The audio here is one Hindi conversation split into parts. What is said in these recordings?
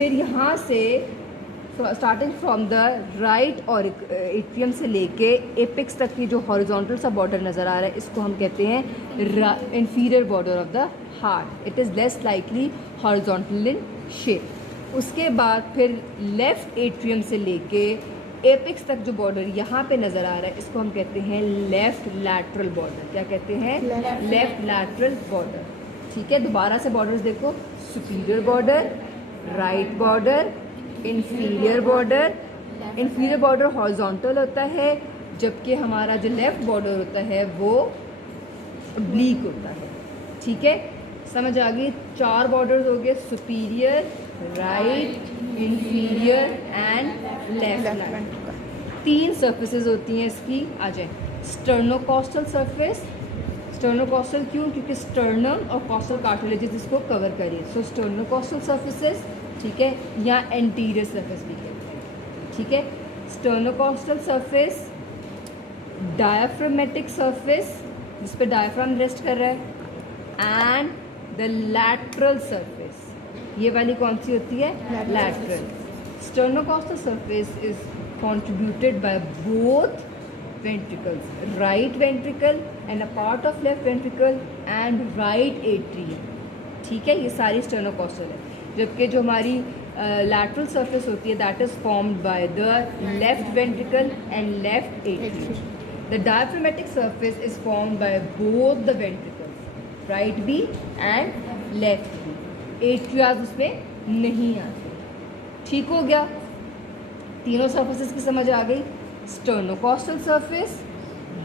फिर यहाँ से स्टार्टिंग फ्रॉम द राइट और एट्रियम से लेके एपिक्स तक की जो हॉरिजॉन्टल सा बॉर्डर नज़र आ रहा है इसको हम कहते हैं inferior border of the heart. It is less likely horizontal in shape. उसके बाद फिर लेफ़्ट एट्रियम से लेके एपिक्स तक जो बॉर्डर यहाँ पे नज़र आ रहा है इसको हम कहते हैं लेफ़्ट लैटरल बॉर्डर. क्या कहते हैं? Left lateral border. ठीक है, दोबारा से बॉर्डर्स देखो. Superior border, right border, inferior border. Inferior border horizontal होता है जबकि हमारा जो लेफ़्ट बॉर्डर होता है वो ब्लीक होता है. ठीक है, समझ आ गई? 4 बॉर्डर्स हो गए. Superior, right, inferior and left. 3 surfaces होती हैं इसकी. आ जाए. Sternocostal surface. स्टर्नोकॉस्टल क्यों? क्योंकि स्टर्नम और कॉस्टल कार्टिलेजेस इसको कवर करिए. सो स्टर्नोकॉस्टल सर्फेसेस. ठीक है, या एंटीरियर सरफेस भी कहते हैं. ठीक है, स्टर्नोकॉस्टल सरफेस, डायाफ्रामेटिक सरफेस जिस पे डायफ्राम रेस्ट कर रहा है, एंड द लैटरल सरफेस. ये वाली कौन सी होती है? Lateral. Sternocostal surface is contributed by both ventricles, right ventricle and a part of left ventricle and right atrium. ठीक है, ये सारी स्टर्नोकॉस्टल है. जबकि जो हमारी lateral surface होती है that is formed by the left ventricle and left atrium. The diaphragmatic surface is formed by both the ventricles, right B and left B. Atria उसमें नहीं आते. ठीक हो गया? तीनों सर्फेसेस की समझ आ गई. Sternocostal surface,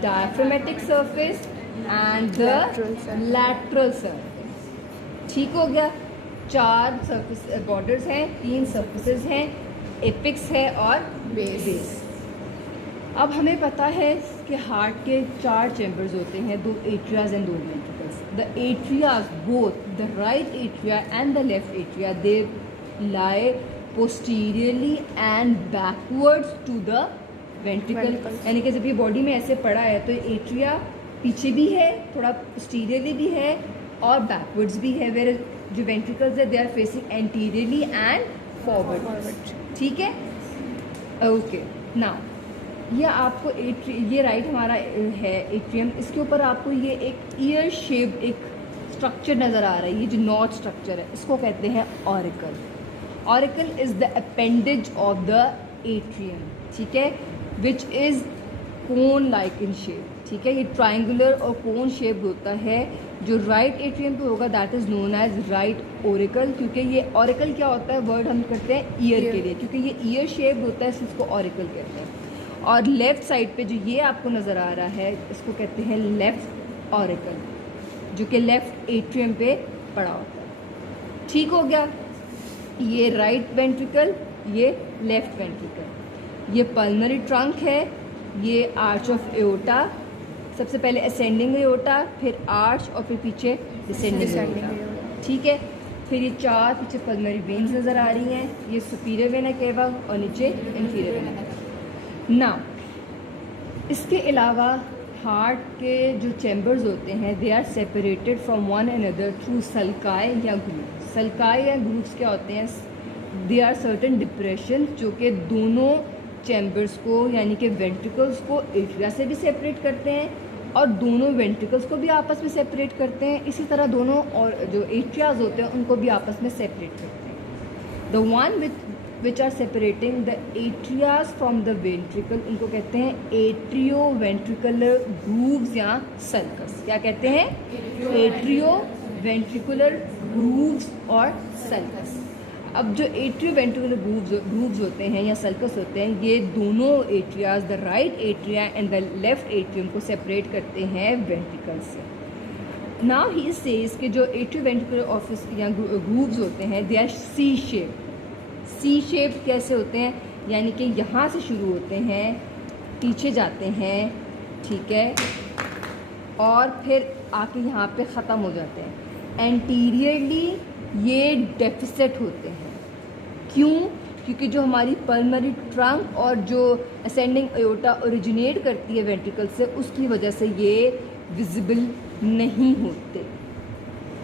diaphragmatic surface and the lateral surface. ठीक हो गया? 4 सर्फेस बॉर्डर्स हैं, 3 सर्फेसेस हैं, एपिक्स है और बेस. अब हमें पता है कि हार्ट के 4 चैम्बर्स होते हैं, 2 atrias and 2 ventricles. The atrias, both the right atria and the left atria, they lie posteriorly and backwards to the ventricle. यानी कि जब ये बॉडी में ऐसे पड़ा है तो एट्रिया पीछे भी है, थोड़ा पोस्टीरियरली भी है और बैकवर्ड्स भी है. वेयर जो वेंट्रिकल्स है they are facing anteriorly and forward. ठीक है, ओके. नाउ ये आपको ये राइट हमारा है एट्रियम. इसके ऊपर आपको ये एक ईयर शेप एक स्ट्रक्चर नज़र आ रहा है. ये जो नॉट स्ट्रक्चर है इसको कहते हैं auricle. Auricle is the appendage of the atrium. ठीक है, which is cone like in shape. ठीक है, ये triangular और cone shaped होता है. जो right atrium पे होगा that is known as right auricle. क्योंकि ये auricle क्या होता है, वर्ड हम करते हैं ear के लिए, क्योंकि ये ear shaped होता है इसको auricle कहते हैं. और लेफ़्ट साइड पे जो ये आपको नज़र आ रहा है इसको कहते हैं लेफ़्ट auricle, जो कि लेफ़्ट एट्रियम पे पड़ा होता है. ठीक हो गया? ये राइट वेंट्रिकल, ये लेफ्ट वेंट्रिकल. ये पल्मोनरी ट्रंक है, ये आर्च ऑफ एओर्टा. सबसे पहले असेंडिंग एओर्टा, फिर आर्च और फिर पीछे डिसेंडिंग एओर्टा. ठीक है, फिर ये 4 पीछे पल्मोनरी वेन्स नज़र आ रही हैं. ये सुपीरियर वेना केवा और नीचे इंफीरियर वेना केवा. ना इसके अलावा हार्ट के जो चैम्बर्स होते हैं they are separated from one another through sulci या ग्रूव. सल्काई या ग्रूव्स क्या होते हैं? दे आर सर्टन डिप्रेशन जो कि दोनों चैम्बर्स को यानी कि वेंट्रिकल्स को एट्रिया से भी सेपरेट करते हैं और दोनों वेंट्रिकल्स को भी आपस में सेपरेट करते हैं. इसी तरह दोनों और जो एट्रियाज होते हैं उनको भी आपस में सेपरेट करते हैं. The one which are separating the atrias from the ventricle उनको कहते हैं एट्रियो वेंट्रिकुलर ग्रूव्स या सल्कस. क्या कहते हैं? एट्रियो वेंट्रिकुलर ग्रूव्स और सल्कस. अब जो एट्रियो वेंट्रिकुलर ग्रूव्स होते हैं या सल्कस होते हैं ये दोनों atrias, the right atria and the left atrium को सेपरेट करते हैं वेंट्रिकल से. नाउ ही सेज कि जो एट्रियो वेंट्रिकुलर ऑफिस या ग्रूव्स होते हैं they are C shape. C shape कैसे होते हैं? यानी कि यहाँ से शुरू होते हैं, पीछे जाते हैं, ठीक है, और फिर आके यहाँ पे ख़त्म हो जाते हैं. एंटीरियरली ये डेफिसिट होते हैं. क्यों? क्योंकि जो हमारी पल्मोनरी ट्रंक और जो असेंडिंग एओर्टा ओरिजिनेट करती है वेंट्रिकल से उसकी वजह से ये विजिबल नहीं होते.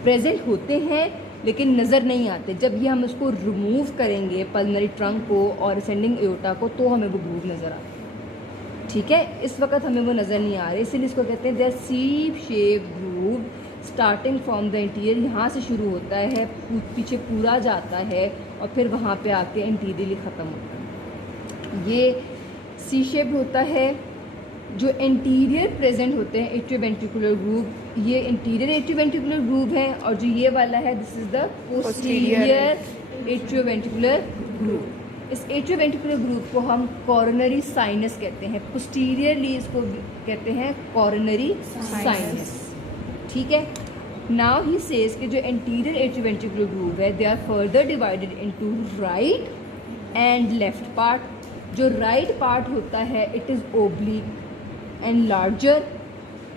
प्रेजेंट होते हैं लेकिन नज़र नहीं आते। जब ये हम उसको रिमूव करेंगे पल्मोनरी ट्रंक को और असेंडिंग एओर्टा को, तो हमें वो ग्रूव नज़र आते हैं। ठीक है, इस वक्त हमें वो नज़र नहीं आ रहे, इसीलिए इसको कहते हैं दे आर सीप shape groove starting from the interior. यहाँ से शुरू होता है, पीछे पूरा जाता है और फिर वहाँ पे आके इंटीरियरली ख़त्म होता है। ये सी शेप होता है। जो इंटीरियर प्रेजेंट होते हैं एट्रियोवेंट्रिकुलर ग्रूव, ये इंटीरियर एट्रियोवेंट्रिकुलर ग्रूव है, और जो ये वाला है this is the posterior atrioventricular groove. इस एट्रियोवेंट्रिकुलर ग्रूव को हम कॉरोनरी साइनस कहते हैं, पोस्टीरियरली इसको कहते हैं कॉरोनरी साइनस। ठीक है, नाउ ही सेज कि जो इंटीरियर एट्रियोवेंट्रिकुलर ग्रूव है they are further divided into right and left part. जो राइट पार्ट होता है it is oblique and larger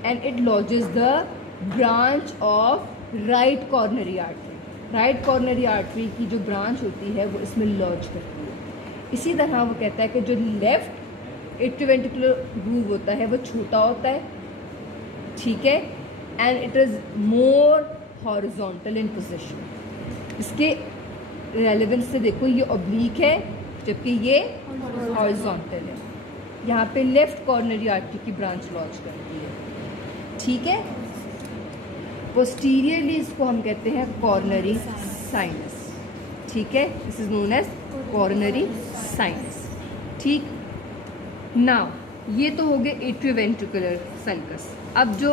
and it lodges the branch of right coronary artery. Right coronary artery की जो branch होती है वो इसमें लॉज करती है। इसी तरह वो कहता है कि जो लेफ्ट एट्रियोवेंट्रिकुलर ग्रूव होता है वो छोटा होता है, ठीक है, and it is more horizontal in position. इसके रेलेवेंस से देखो, ये ऑब्लिक है जबकि ये हॉरिजॉन्टल है। यहाँ पे लेफ्ट कॉर्नरी आर्टरी की ब्रांच लॉन्च करती है। ठीक है, पोस्टीरियरली इसको हम कहते हैं कॉर्नरी साइनस। ठीक है, this is known as coronary sinus. ठीक, नाउ ये तो हो गए एट्रियोवेंट्रिकुलर सल्कस। अब जो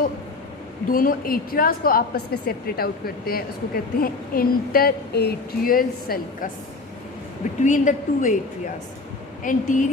दोनों एट्रियाज को आपस में सेपरेट आउट करते हैं उसको कहते हैं inter atrial sulcus, between the two atria. Anterior